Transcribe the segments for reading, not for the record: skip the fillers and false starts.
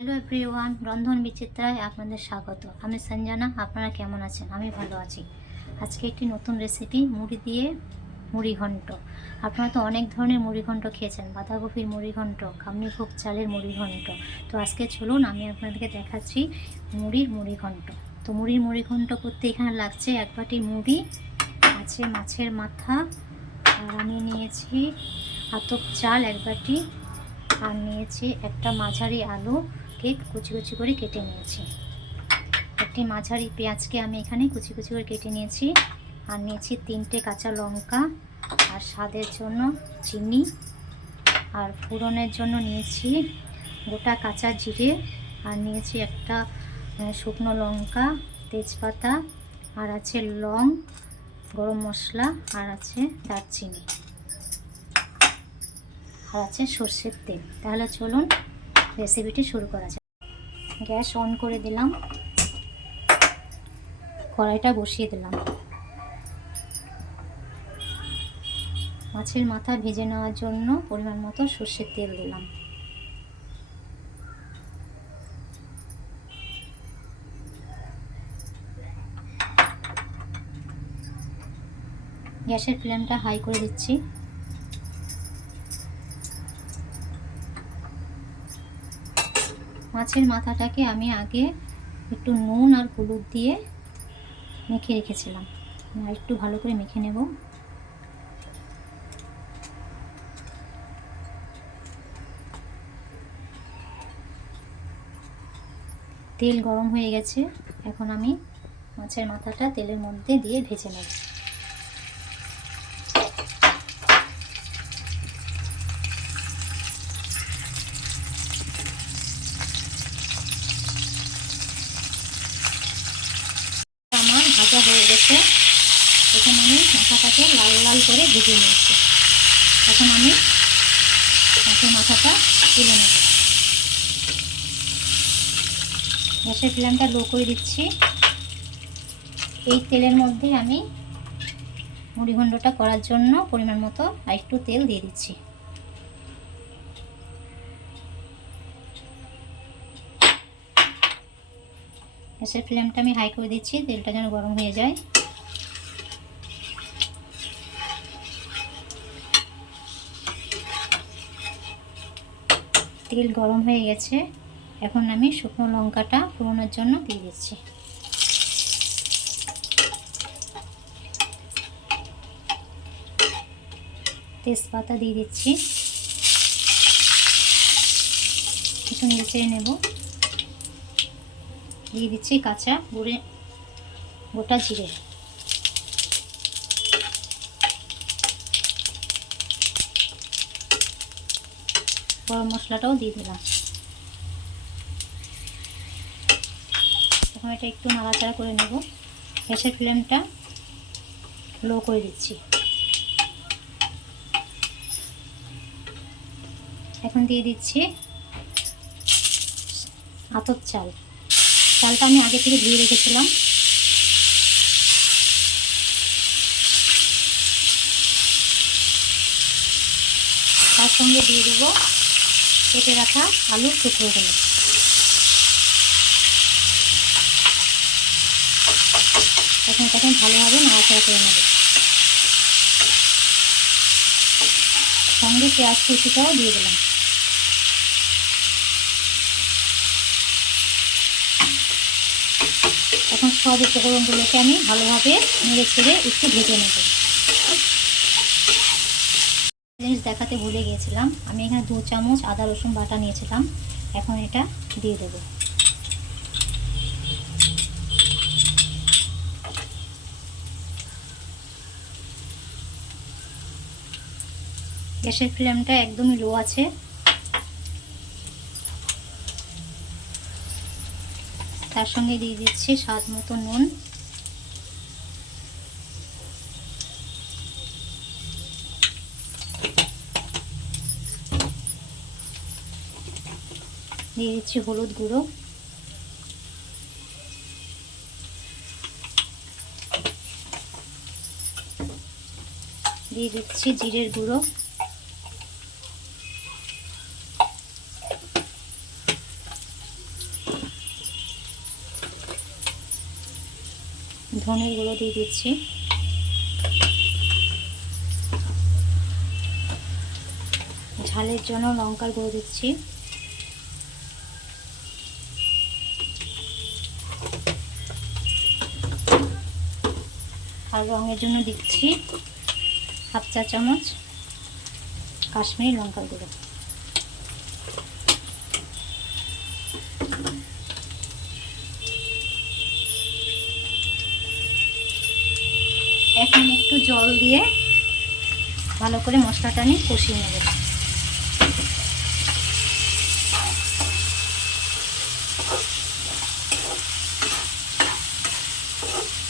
Hello everyone, রন্ধন বিচিত্রায় আপনাদের স্বাগত। আমি সঞ্জনা। আপনারা কেমন আছেন? আমি ভালো আছি। আজকে একটি নতুন রেসিপি, মুড়ি দিয়ে মুড়ি ঘন্ট। আপনারা তো অনেক ধরনের মুড়ি ঘন্ট খেয়েছেন, বাঁধাকপির মুড়ি ঘন্ট, কামনিভোগ চালের মুড়ি ঘন্ট। তো আজকে চলুন আমি আপনাদেরকে দেখাচ্ছি মুড়ি ঘন্ট। তো মুড়ি ঘন্ট করতে এখানে লাগছে এক বাটি মুড়ি, আছে মাছের মাথা, আর আমি নিয়েছি আতপ চাল এক বাটি, আর নিয়েছি একটা মাঝারি আলুকে কুচি কুচি করে কেটে নিয়েছি। একটি মাঝারি পেঁয়াজকে আমি এখানে কুচি কুচি করে কেটে নিয়েছি। আর নিয়েছি 3টে কাঁচা লঙ্কা, আর স্বাদের জন্য চিনি, আর ফোড়নের জন্য নিয়েছি গোটা কাঁচা জিরে, আর নিয়েছি একটা শুকনো লঙ্কা, তেজপাতা, আর আছে লং, গরম মশলা, আর আছে দারচিনি, আর আছে সর্ষের তেল। তাহলে চলুন রেসিপিটি শুরু করা যাক। গ্যাস অন করে দিলাম, কড়াইটা বসিয়ে দিলাম। মাছের মাথা ভেজে নেওয়ার জন্য পরিমাণ মতো সর্ষের তেল দিলাম। গ্যাসের ফ্লেমটা হাই করে দিচ্ছি। মাছের মাথাটাকে আমি আগে একটু নুন আর হলুদ দিয়ে মেখে রেখেছিলাম, আর একটু ভালো করে মেখে নেব। তেল গরম হয়ে গেছে, এখন আমি মাছের মাথাটা তেলের মধ্যে দিয়ে ভেজে নেব। আমার ভাজা হয়ে গেছে, এখন আমি মাথাটাকে লাল লাল করে ভেজে নিয়েছি। এখন আমি মাছের মাথাটা তুলে নেব। গ্যাসের ফ্লেমটা লো করে দিচ্ছি। এই তেলের মধ্যে আমি মুড়ি ঘন্টটা করার জন্য পরিমাণ মতো আর একটু তেল দিয়ে দিচ্ছি। গ্যাসের ফ্লেমটা আমি হাই করে দিচ্ছি, তেলটা যেন গরম হয়ে যায়। তেল গরম হয়ে গেছে, এখন আমি শুকনো লঙ্কাটা ফোড়নের জন্য দিয়ে দিচ্ছি। তেজপাতা দিয়ে দিচ্ছি, একটু নেড়ে চেড়ে নেব। দিয়ে দিচ্ছি কাঁচা গোটা জিরে, গরম মশলাটাও দিয়ে দিলাম। এখন এটা একটু নাড়াচাড়া করে নেব। গ্যাসের ফ্লেমটা লো করে দিচ্ছি। এখন দিয়ে দিচ্ছি আতপ চাল। চালটা আমি আগে থেকে ধুয়ে রেখেছিলাম। তার সঙ্গে দিয়ে দেব কেটে রাখা আলুর টুকরোগুলো। এখন এটাকে ভালোভাবে নাড়াচাড়া করে নেব। সঙ্গে পেঁয়াজ কুচিটাও দিয়ে দিলাম। এখন সব উপকরণগুলোকে আমি ভালোভাবে নেড়ে ছেড়ে একটু ভেজে নেব। জিনিস দেখাতে ভুলে গিয়েছিলাম, আমি এখানে 2 চামচ আদা রসুন বাটা নিয়েছিলাম। এখন এটা দিয়ে দেব। গ্যাসের ফ্লেমটা একদমই লো আছে। তার সঙ্গে দিয়ে দিচ্ছি স্বাদ মতো নুন, দিয়ে দিচ্ছি হলুদ গুঁড়ো, দিয়ে দিচ্ছি জিরের গুঁড়ো, ধনের গুঁড়ো দিয়ে দিচ্ছি, ঝালের জন্য লঙ্কার গুঁড়ো দিচ্ছি, আর রঙের জন্য দিচ্ছি 1/2 চা চামচ কাশ্মীরি লঙ্কার গুঁড়ো। এখন একটু জল দিয়ে ভালো করে মশলাটা নিয়ে কষিয়ে নেব।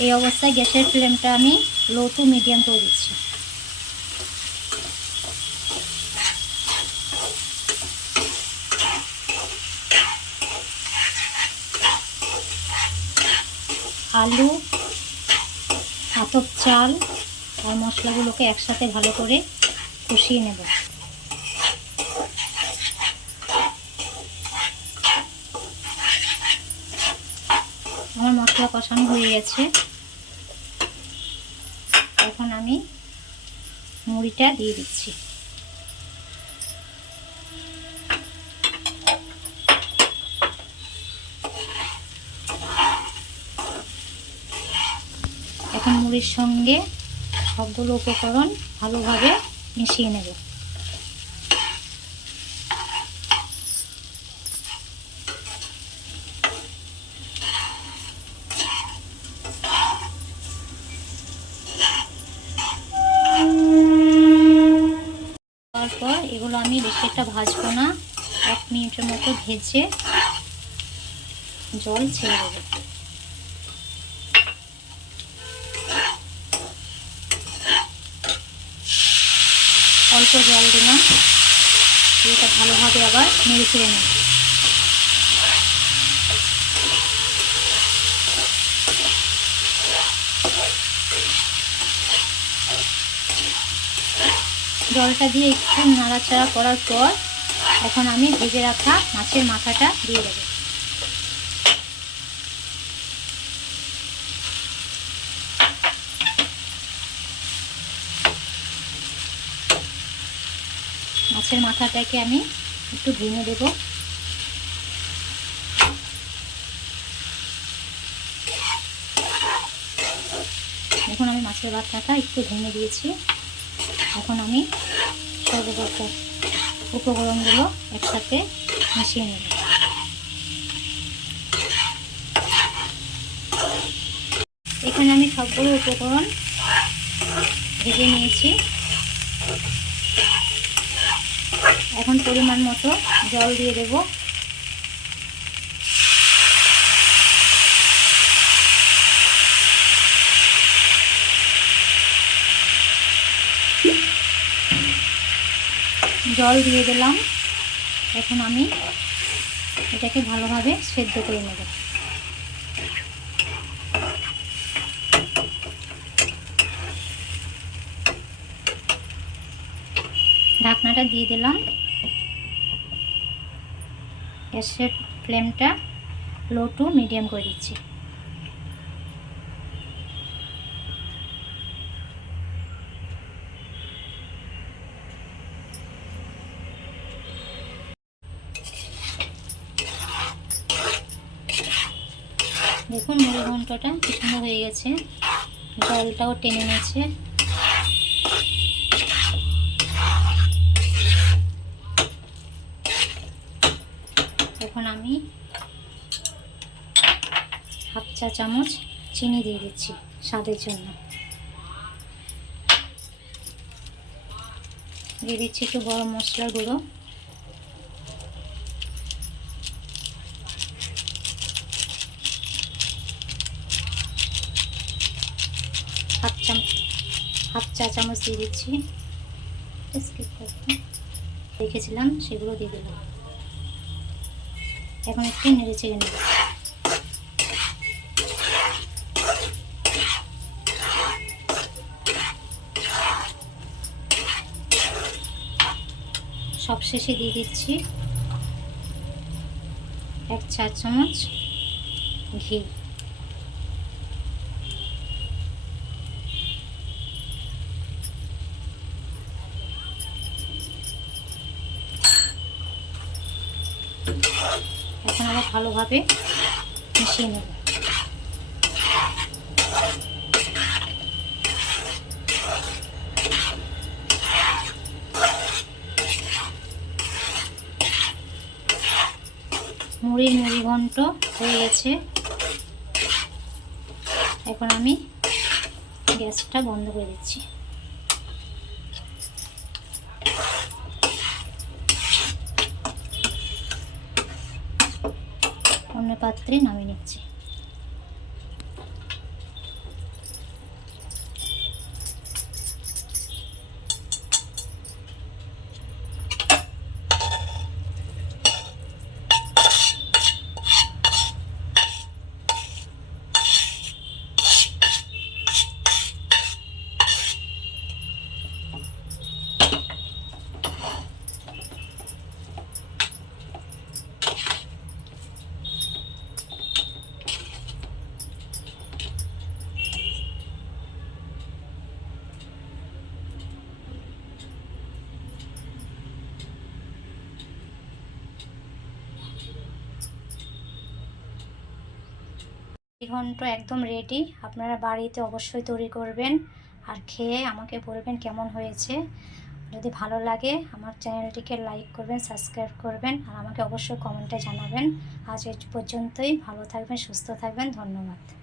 এই অবস্থায় গ্যাসের ফ্লেমটা আমি লো টু মিডিয়াম করে দিচ্ছি। আলু, আতপ চাল আর মশলাগুলোকে একসাথে ভালো করে কষিয়ে নেব। আমার মশলা কষানো হয়ে গেছে, এখন আমি মুড়িটা দিয়ে দিচ্ছি। এখন মুড়ির সঙ্গে সবগুলো উপকরণ ভালোভাবে মিশিয়ে নেব। তারপর এগুলো আমি বেশি একটা ভাজবো না, 1 মিনিটের মতো ভেজে জল ছেড়ে দেবো। অল্প জল দিলাম, এটা ভালোভাবে আবার নেড়ে চেড়ে নেব। জলটা দিয়ে একটু নাড়াচাড়া করার পর এখন আমি ভেজে রাখা মাছের মাথাটা দিয়ে দেব। মাছের মাথাটাকে আমি একটু ভেঙে দেব। এখন আমি মাছের মাথাটা একটু ভেঙে দিয়েছি। এখন আমি সব উপকরণগুলো একসাথে মিশিয়ে নেব। এখানে আমি সবগুলো উপকরণ ভেজে নিয়েছি। এখন পরিমাণ মতো জল দিয়ে দেব। জল দিয়ে দিলাম। এখন আমি এটাকে ভালোভাবে সেদ্ধ করে নেব। ঢাকনাটা দিয়ে দিলাম। গ্যাসের ফ্লেমটা লো টু মিডিয়াম করে দিচ্ছি। দেখুন মুড়ি ঘন্টটা কি সুন্দর হয়ে গেছে, জলটাও টেনে নিয়েছে। এখন আমি 1/2 চা চামচ চিনি দিয়ে দিচ্ছি স্বাদের জন্য। দিয়ে দিচ্ছি একটু গরম মশলার গুঁড়ো, হাফ চা চামচ দিয়ে দিচ্ছি। রেখেছিলাম সেগুলো দিয়ে দিলাম। এখন একটু নেড়ে চেড়ে নেব। সবশেষে দিয়ে দিচ্ছি 1 চা চামচ ঘি। এখন আবার ভালোভাবে মিশিয়ে নেব। মুড়ি ঘন্ট হয়ে গেছে। এখন আমি গ্যাসটা বন্ধ করে দিচ্ছি। অন্য পাত্রে নামিয়ে নিচ্ছি। ঘন্ট একদম রেডি। আপনারা বাড়িতে অবশ্যই তৈরি করবেন আর খেয়ে আমাকে বলবেন কেমন হয়েছে। যদি ভালো লাগে আমার চ্যানেলটিকে লাইক করবেন, সাবস্ক্রাইব করবেন আর আমাকে অবশ্যই কমেন্টে জানাবেন। আজ এই পর্যন্তই। ভালো থাকবেন, সুস্থ থাকবেন। ধন্যবাদ।